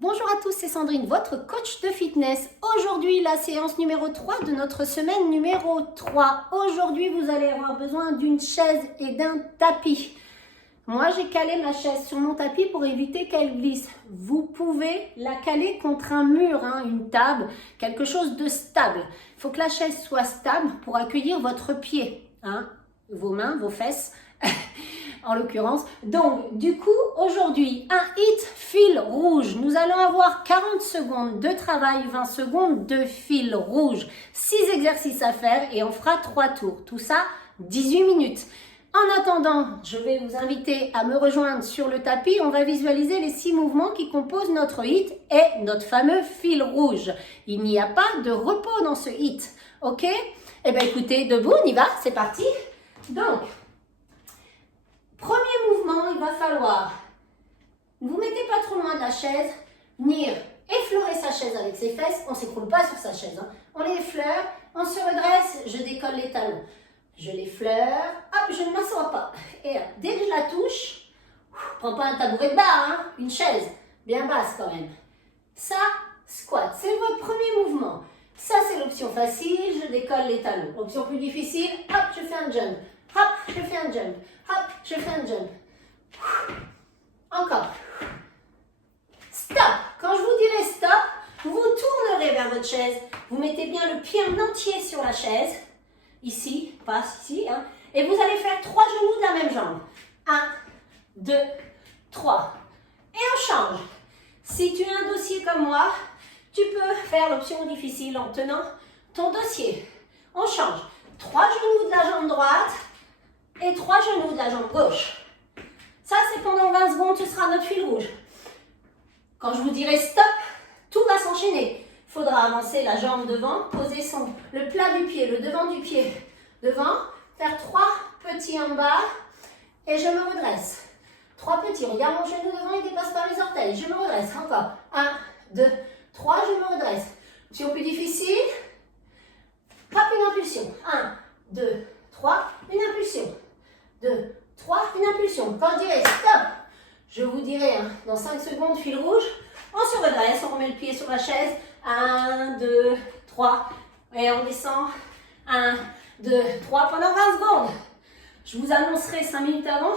Bonjour à tous, c'est Sandrine, votre coach de fitness. Aujourd'hui, la séance numéro 3 de notre semaine numéro 3. Aujourd'hui, vous allez avoir besoin d'une chaise et d'un tapis. Moi, j'ai calé ma chaise sur mon tapis pour éviter qu'elle glisse. Vous pouvez la caler contre un mur, une table, quelque chose de stable. Il faut que la chaise soit stable pour accueillir votre pied, vos mains, vos fesses. En l'occurrence. Donc, du coup, aujourd'hui, un hit fil rouge. Nous allons avoir 40 secondes de travail, 20 secondes de fil rouge. 6 exercices à faire et on fera 3 tours. Tout ça, 18 minutes. En attendant, je vais vous inviter à me rejoindre sur le tapis. On va visualiser les 6 mouvements qui composent notre hit et notre fameux fil rouge. Il n'y a pas de repos dans ce hit. Ok? Eh bien, écoutez, debout, on y va. C'est parti. Donc, premier mouvement, il va falloir, ne vous mettez pas trop loin de la chaise, venir effleurer sa chaise avec ses fesses, on ne s'écroule pas sur sa chaise, on les effleure, on se redresse, je décolle les talons, je l'effleure, hop, je ne m'assois pas, et hop, dès que je la touche, prends pas un tabouret de bar, une chaise, bien basse quand même, ça, squat, c'est votre premier mouvement, ça c'est l'option facile, je décolle les talons, option plus difficile, hop, je fais un jump, hop, je fais un jump. Hop, je fais un jump. Encore. Stop. Quand je vous dirai stop, vous vous tournerez vers votre chaise. Vous mettez bien le pied en entier sur la chaise. Ici, pas ici. Et vous allez faire 3 genoux de la même jambe. 1, 2, 3. Et on change. Si tu as un dossier comme moi, tu peux faire l'option difficile en tenant ton dossier. On change. 3 genoux de la jambe droite. Et 3 genoux de la jambe gauche. Ça, c'est pendant 20 secondes, ce sera notre fil rouge. Quand je vous dirai stop, tout va s'enchaîner. Il faudra avancer la jambe devant, poser le plat du pied, le devant du pied devant, faire 3 petits en bas et je me redresse. 3 petits, regarde mon genou devant, il ne dépasse pas mes orteils. Je me redresse, encore. 1, 2, 3, je me redresse. Option plus difficile, hop, une impulsion. 1, 2, 3, une impulsion. 2, 3, une impulsion. Quand je dirai stop, je vous dirai dans 5 secondes, fil rouge, on se redresse, on remet le pied sur la chaise. 1, 2, 3, et on descend. 1, 2, 3, pendant 20 secondes. Je vous annoncerai 5 minutes avant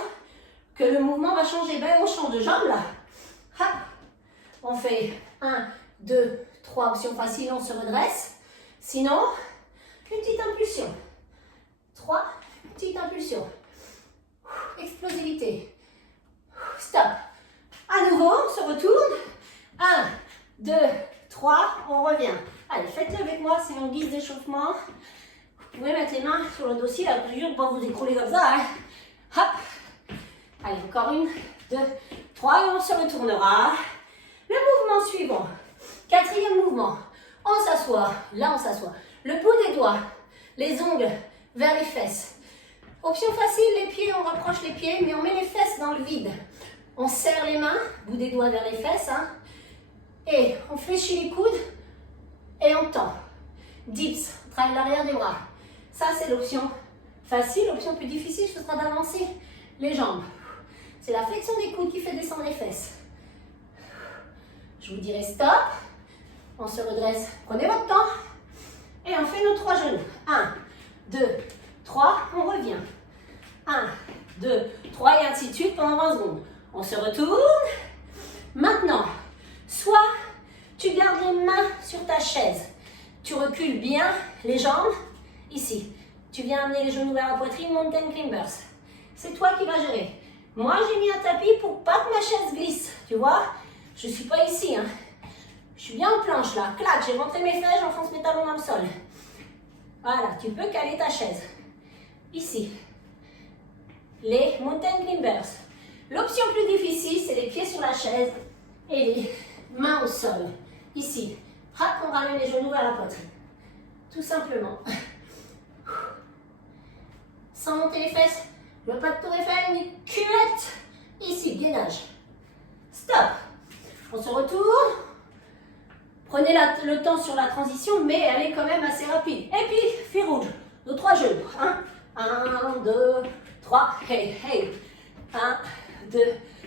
que le mouvement va changer. Ben, on change de jambe là. Hop. On fait 1, 2, 3, option facile, on se redresse. Sinon, une petite impulsion. 3, petite impulsion. Explosivité. Stop. À nouveau, on se retourne. 1, 2, 3, on revient. Allez, faites-le avec moi, c'est en guise d'échauffement. Vous pouvez mettre les mains sur le dossier, là, je ne pas vous écrouler comme ça. Hop. Allez, encore 1, 2, 3, et on se retournera. Le mouvement suivant. 4e mouvement. On s'assoit. Là, on s'assoit. Le bout des doigts, les ongles vers les fesses. Option facile, les pieds, on rapproche les pieds, mais on met les fesses dans le vide. On serre les mains, bout des doigts vers les fesses, et on fléchit les coudes, et on tend. Dips, on travaille l'arrière des bras. Ça, c'est l'option facile. L'option plus difficile, ce sera d'avancer les jambes. C'est la flexion des coudes qui fait descendre les fesses. Je vous dirai stop. On se redresse, prenez votre temps, et on fait nos 3 genoux. 1, 2, 3, on revient. 1, 2, 3 et ainsi de suite pendant 20 secondes. On se retourne. Maintenant, soit tu gardes les mains sur ta chaise. Tu recules bien les jambes. Ici. Tu viens amener les genoux vers la poitrine, mountain climbers. C'est toi qui vas gérer. Moi, j'ai mis un tapis pour pas que ma chaise glisse. Tu vois? Je ne suis pas ici. Je suis bien en planche là. Clac, j'ai rentré mes fesses, j'enfonce mes talons dans le sol. Voilà, tu peux caler ta chaise. Ici, les mountain climbers. L'option plus difficile, c'est les pieds sur la chaise et les mains au sol. Ici, hop, on ramène les genoux vers la poitrine. Tout simplement. Sans monter les fesses. Je ne veux pas de tour Eiffel, ni de cuvette. Ici, gainage. Stop. On se retourne. Prenez le temps sur la transition, mais elle est quand même assez rapide. Et puis, fil rouge. Nos 3 genoux. 1, 2, 3. Hey, hey. 1, 2,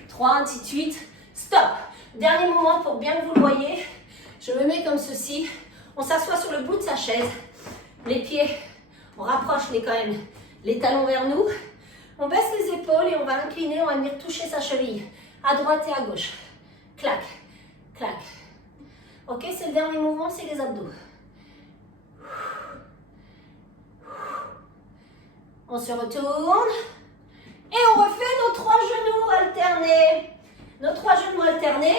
3, ainsi de suite. Stop. Dernier mouvement pour bien que vous le voyez. Je me mets comme ceci. On s'assoit sur le bout de sa chaise. Les pieds, on rapproche quand même les talons vers nous. On baisse les épaules et on va incliner, on va venir toucher sa cheville. À droite et à gauche. Clac, clac. Ok, c'est le dernier mouvement, c'est les abdos. On se retourne. Et on refait nos 3 genoux alternés. Nos 3 genoux alternés.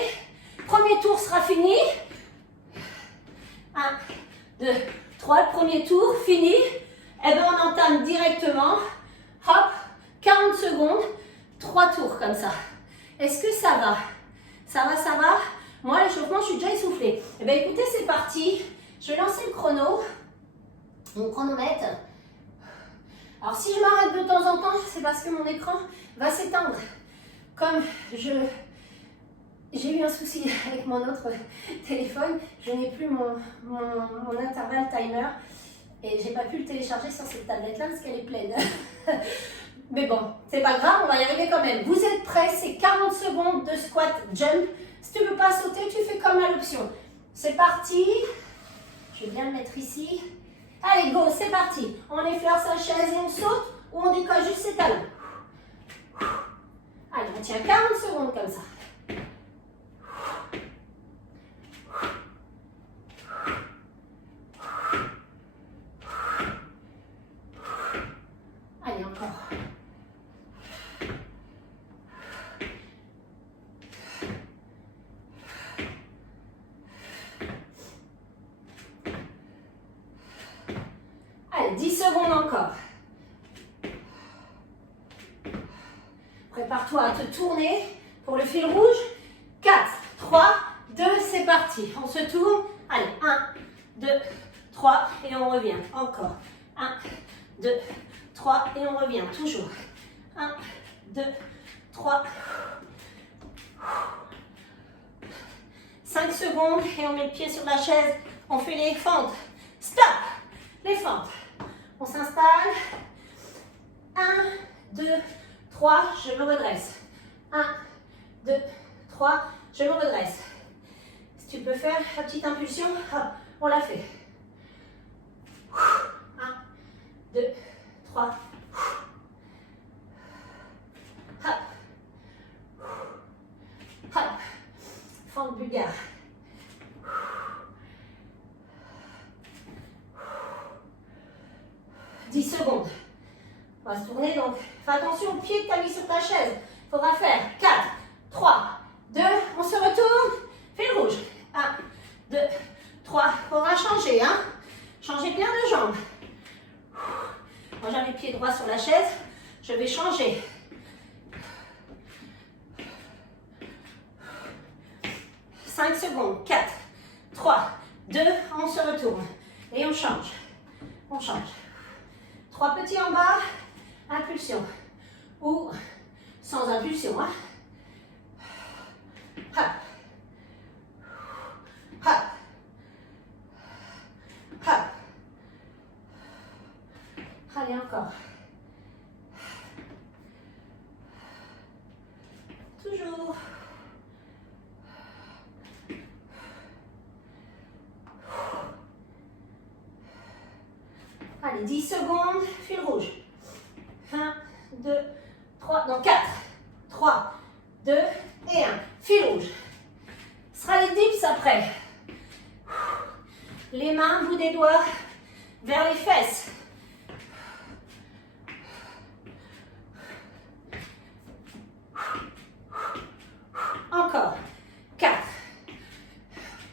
Premier tour sera fini. 1, 2, 3. Le premier tour, fini. Et bien on entame directement. Hop, 40 secondes. 3 tours comme ça. Est-ce que ça va? Ça va, ça va? Moi, l'échauffement, je suis déjà essoufflée. Eh bien écoutez, c'est parti. Je vais lancer le chrono. Mon chronomètre. Alors si je m'arrête de temps en temps, c'est parce que mon écran va s'éteindre. Comme j'ai eu un souci avec mon autre téléphone, je n'ai plus mon intervalle timer et j'ai pas pu le télécharger sur cette tablette là parce qu'elle est pleine. Mais bon, c'est pas grave, on va y arriver quand même. Vous êtes prêts? C'est 40 secondes de squat jump. Si tu ne veux pas sauter, tu fais comme à l'option. C'est parti. Je vais bien le mettre ici. Allez, go, c'est parti. On effleure sa chaise et on saute ou on décolle juste ses talons. Allez, on tient 40 secondes comme ça. Allez, encore. Allez, 10 secondes encore. Prépare-toi à te tourner pour le fil rouge. 4, 3, 2, c'est parti. On se tourne. Allez, 1, 2, 3 et on revient. Encore. 1, 2, 3 et on revient. Toujours. 1, 2, 3. 5 secondes et on met le pied sur la chaise. On fait les fentes. Stop. Les fentes. On s'installe. 1, 2, 3, je me redresse. 1, 2, 3, je me redresse. Si tu peux faire la petite impulsion, hop, on la fait. 1, 2, 3. Hop. Hop. Fente bulgare. Secondes. On va se tourner donc. Fais attention au pied que tu as mis sur ta chaise. Il faudra faire 4, 3, 2, on se retourne. Fil rouge. 1, 2, 3. Il faudra changer. Hein? Changer bien de jambes. Moi j'ai les pieds droits sur la chaise. Je vais changer. « 5 secondes. 4, 3, 2, on se retourne. Et on change. On change. 3 petits en bas, impulsion. Ou sans impulsion. Hein. Hop. Hop. Hop. Allez, encore. Toujours. Allez, 10 secondes, fil rouge. 1, 2, 3, non 4, 3, 2 et 1. Fil rouge. Ce sera les dips après. Les mains, bout des doigts, vers les fesses. Encore. 4,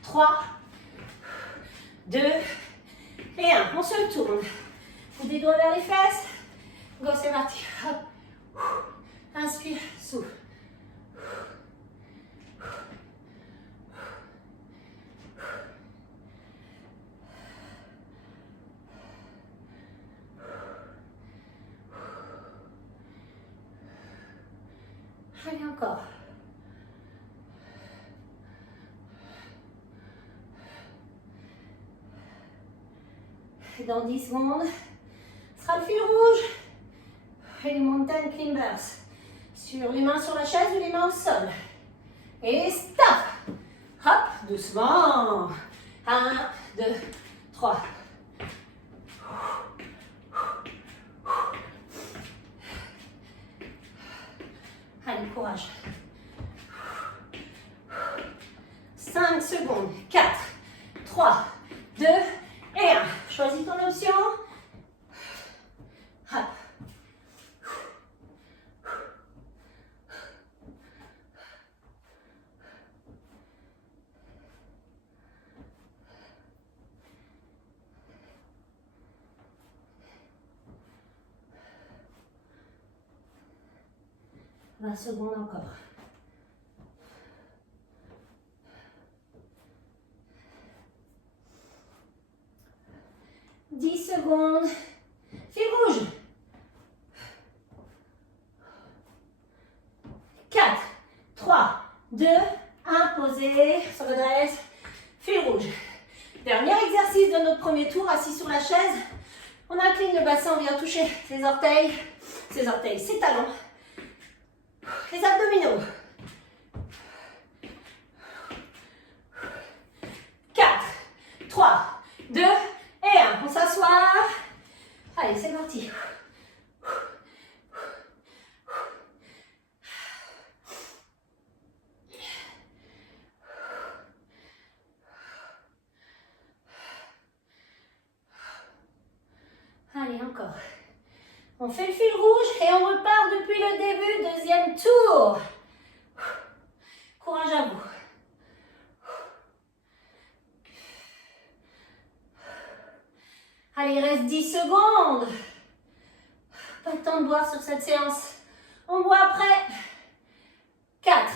3, 2 et 1. On se tourne. Bout des doigts vers les fesses. Go, c'est parti. Hop. Inspire, souffle. Allez, encore. Et dans 10 secondes, ce sera le fil rouge. Et les mountain climbers. Sur les mains sur la chaise ou les mains au sol. Et stop. doucement. 1, 2, 3. Allez, courage. 5 secondes. 4, 3, 2 et 1. Choisis ton option. Hop. 20 secondes encore. Secondes. Fil rouge. 4, 3, 2, 1. Posez. Se redresse. Fil rouge. Dernier exercice de notre premier tour. Assis sur la chaise. On incline le bassin. On vient toucher ses orteils, ses talons. Les abdominaux. 4, 3, 2 et 1. On s'assoit. Allez, c'est parti. Allez, encore. On fait le fil rouge et on repart depuis le début. Deuxième tour. Courage à vous. Allez, il reste 10 secondes. Pas de temps de boire sur cette séance. On boit après. 4,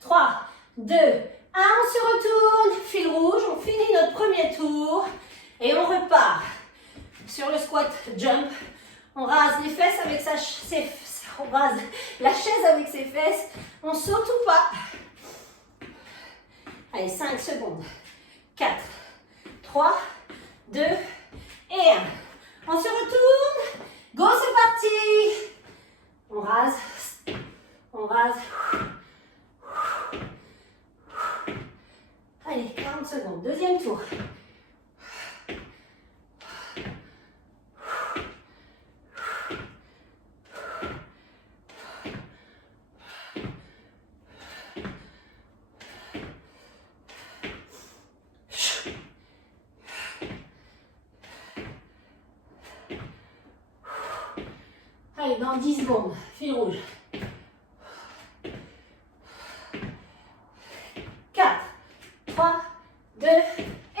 3, 2, 1. On se retourne. Fil rouge. On finit notre premier tour. Et on repart sur le squat jump. On rase les fesses avec on rase la chaise avec ses fesses. On saute ou pas. Allez, 5 secondes. 4, 3, 2 et 1. On se retourne. Go, c'est parti. On rase. On rase. Allez, 40 secondes. Deuxième tour. Allez, dans 10 secondes, fil rouge. 4, 3, 2 et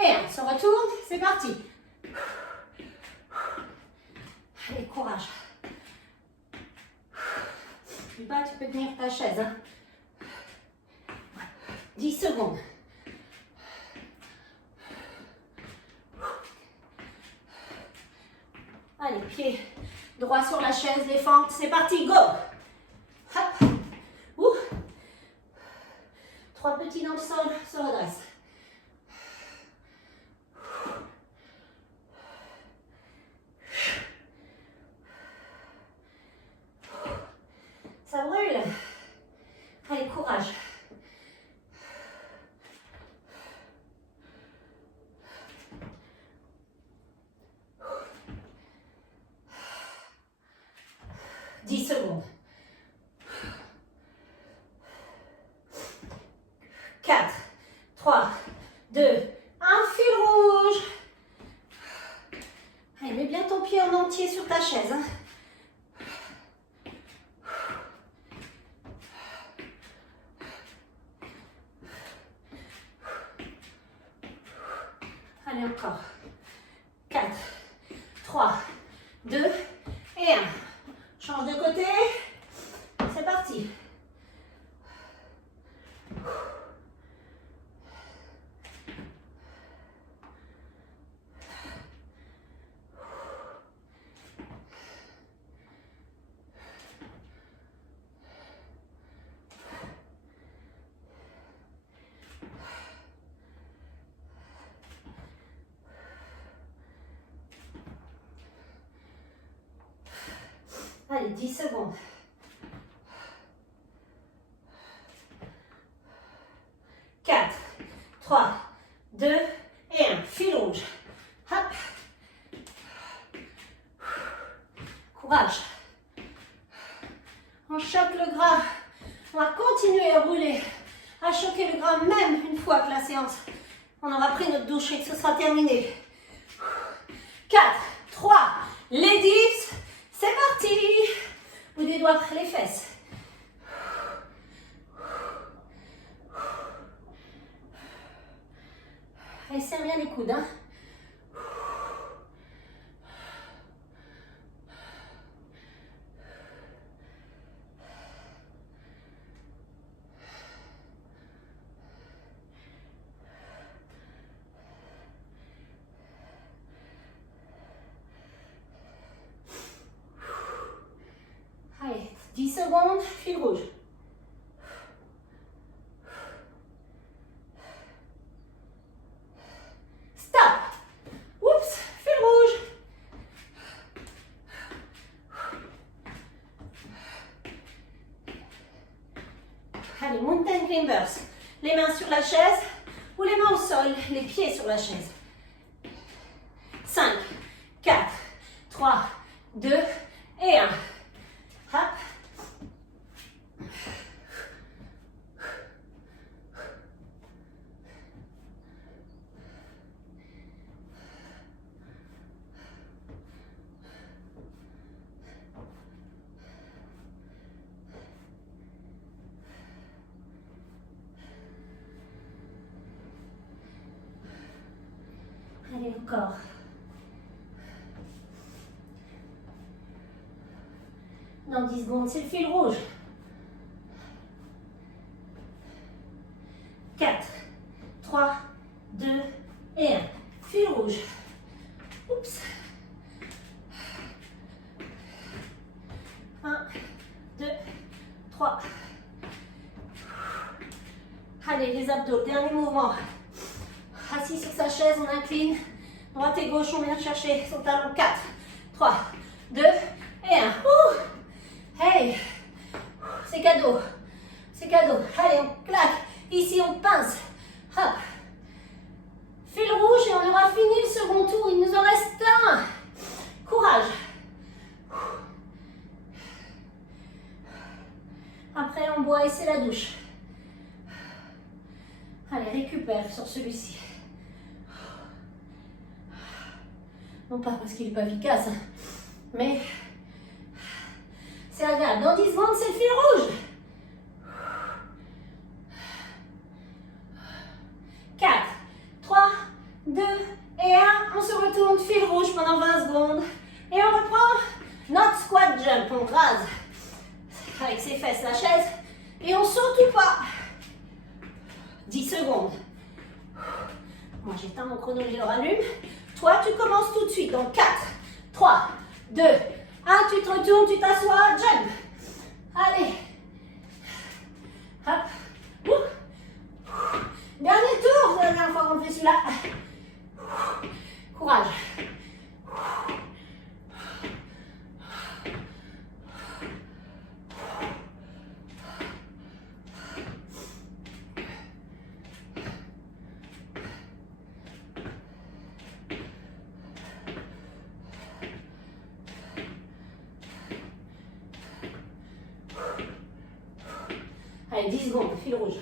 1. On se retourne, c'est parti. Allez, courage. N'oublie pas, tu peux tenir ta chaise. Hein. 10 secondes. Allez, pied droit sur la chaise, les fentes, c'est parti, go. Hop. Ouh. 3 petits dans le sol, se redresse. Ça brûle. Allez, courage. Secondes. 4, 3, 2, 1, fil rouge. Allez, mets bien ton pied en entier sur ta chaise. Hein. Allez, encore. 4, 3, 2 et 1. Change de côté. C'est parti. Allez, 10 secondes. 4, 3, 2 et 1. Fil rouge. Hop. Courage. On choque le gras. On va continuer à rouler, à choquer le gras même une fois que la séance, on aura pris notre douche et que ce sera terminé. 4, 3, les dips, c'est parti. Vous dédoigtez les fesses. Allez, serre bien les coudes, hein. Allez, 10 secondes, fil rouge. Stop. Oups, fil rouge. Allez, mountain climbers. Les mains sur la chaise ou les mains au sol, les pieds sur la chaise. 5, 4, 3, 2 et 1. Hop. Allez, encore. Dans 10 secondes, c'est le fil rouge. 4, 3, 2 et 1. Fil rouge. Oups. 1, 2, 3. Allez, les abdos, dernier mouvement. Assis sur sa chaise, on incline. Droite et gauche, on vient chercher son talon. 4, 3, 2 et 1. Hey, c'est cadeau. C'est cadeau. Allez, on claque. Ici, on pince. Hop. Fil rouge et on aura fini le second tour. Il nous en reste un. Courage. Après, on boit et c'est la douche. Allez, récupère sur celui-ci. Non pas parce qu'il n'est pas efficace, mais c'est agréable. Dans 10 secondes, c'est le fil rouge. 4, 3, 2 et 1. On se retourne, fil rouge pendant 20 secondes. Et on reprend notre squat jump. On rase avec ses fesses la chaise. Et on saute ou pas. 10 secondes. Moi, j'éteins mon chrono, je le rallume. Toi, tu commences tout de suite. Donc 4, 3, 2, 1. Tu te retournes, tu t'assois, jump. Allez. Hop. Dernier tour. C'est la dernière fois qu'on fait celui-là. Courage. Allez, 10 secondes, fil rouge.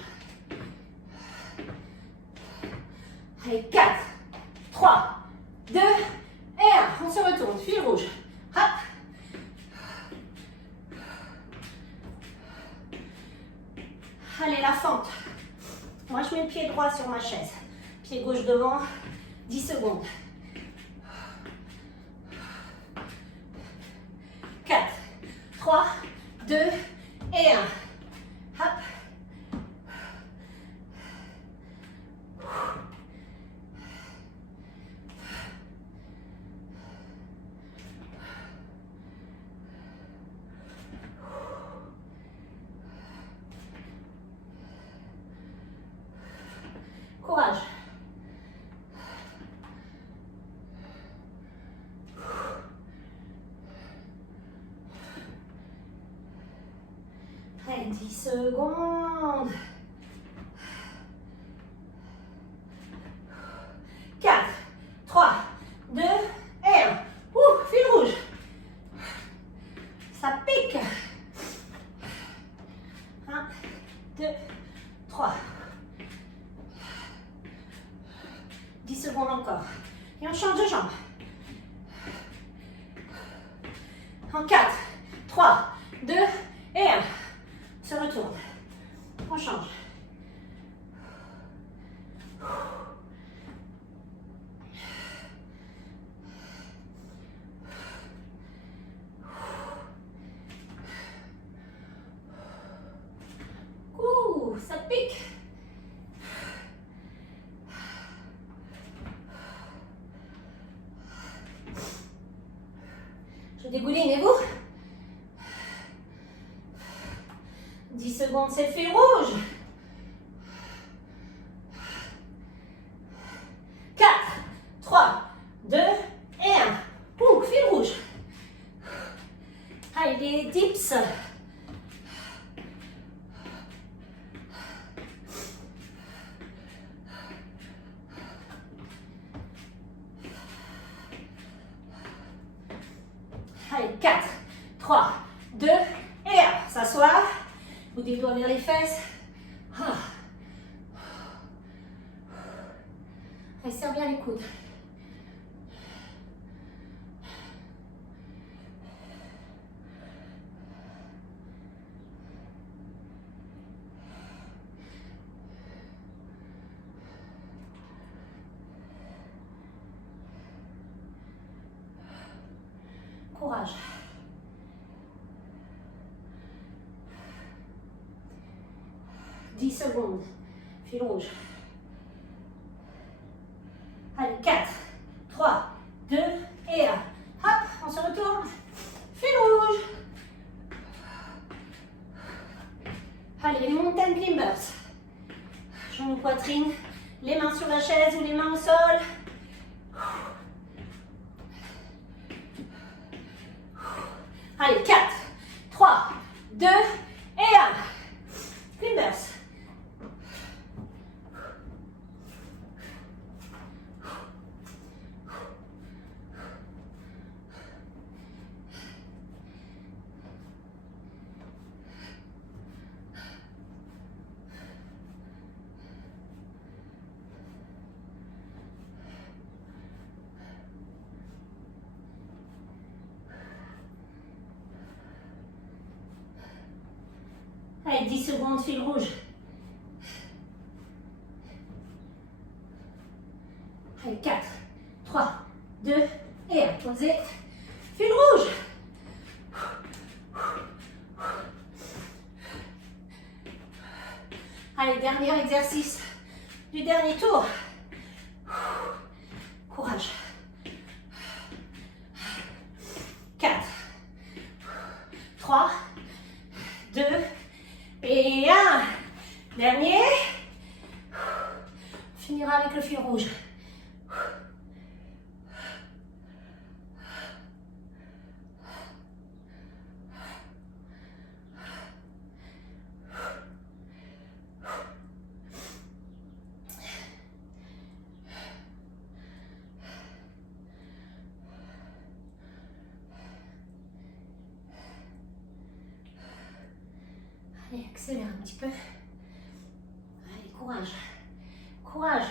Allez, 4, 3, 2 et 1. On se retourne, fil rouge. Hop. Allez, la fente. Moi, je mets le pied droit sur ma chaise. Pied gauche devant. 10 secondes. 4, 3, 2 et 1. Hop. Courage. Allez, 10 secondes. 2, 3. 10 secondes encore. Et on change de jambe. En 4, 3, 2 et 1. On se retourne. On change. Ouh, ça pique. Je dégouline et vous? 10 secondes, c'est le fil rouge. 4, 3, 2 et 1. Ouh, fil rouge. Allez, les dips. Allez, 4, 3, 2 et 1. S'asseoir. Vous des doigts vers les fesses. Allez, serre bien les coudes. Courage. Secondes. Fil rouge. Allez, 4, 3, 2 et 1. Hop, on se retourne. Fil rouge. Allez, mountain climbers. Genoux, poitrine, les mains sur la chaise ou les mains au sol. Allez, 4, 3, 2 et 1. Climbers. Allez, 10 secondes, fil rouge. Allez, 4, 3, 2 et 1. Posez. Fil rouge. Allez, dernier exercice du dernier tour. Courage. 4, 3, 2 et 1. Dernier. On finira avec le fil rouge. Allez, accélère un petit peu. Allez, courage. Courage.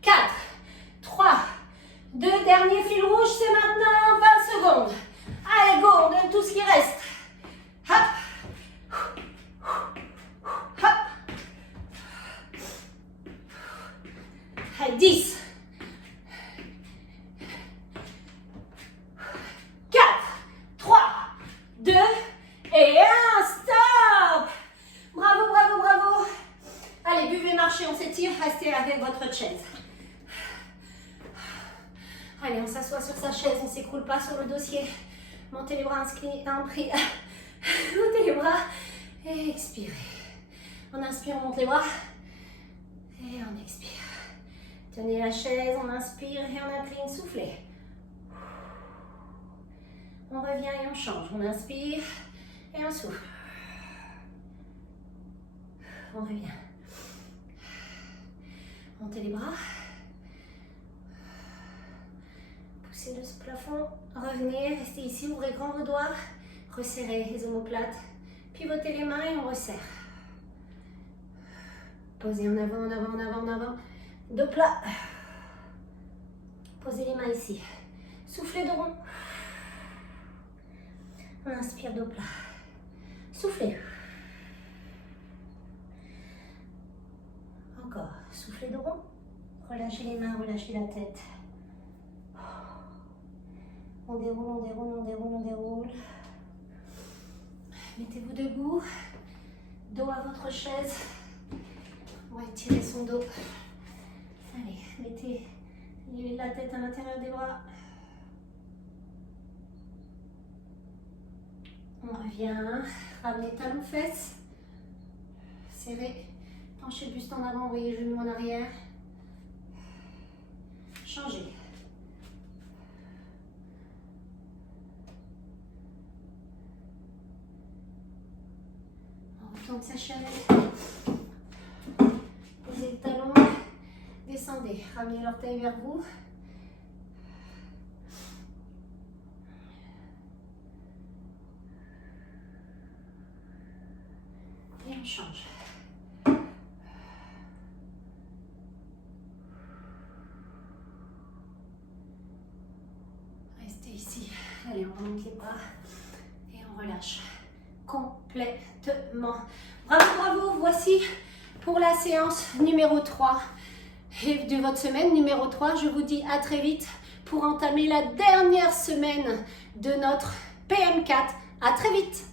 4, 3, 2, dernier fil rouge, c'est maintenant 20 secondes. Allez, go, on donne tout ce qui reste. Hop. Hop. Allez, 10. 4, 3, 2 et 1. Stop. Bravo, bravo, bravo. Allez, buvez, marchez, on s'étire. Restez avec votre chaise. Allez, on s'assoit sur sa chaise, on ne s'écroule pas sur le dossier. Montez les bras, inscrits, montez les bras et expirez. On inspire, on monte les bras et on expire. Tenez la chaise, on inspire et on incline, soufflez. On revient et on change. On inspire et on souffle. On revient. Montez les bras. Poussez le plafond. Revenez, restez ici, ouvrez grand vos doigts. Resserrez les omoplates. Pivotez les mains et on resserre. Posez en avant, en avant, en avant, en avant. Dos plat. Posez les mains ici. Soufflez dos rond. On inspire dos plat. Soufflez. Encore. Soufflez dos rond. Relâchez les mains, relâchez la tête. On déroule, on déroule, on déroule, on déroule. Mettez-vous debout. Dos à votre chaise. On va étirer son dos. Allez, mettez la tête à l'intérieur des bras. On revient. Ramenez talons fesses. Serrez. Penchez le buste en avant, envoyez les genoux en arrière. Changez. On retourne sa chaise. Posez le talon. Descendez. Ramenez l'orteil vers vous. Et on change. Restez ici. Allez, on remonte les bras et on relâche complètement. Bravo, bravo. Voici pour la séance numéro 3 et de votre semaine numéro 3. Je vous dis à très vite pour entamer la dernière semaine de notre PM4. À très vite.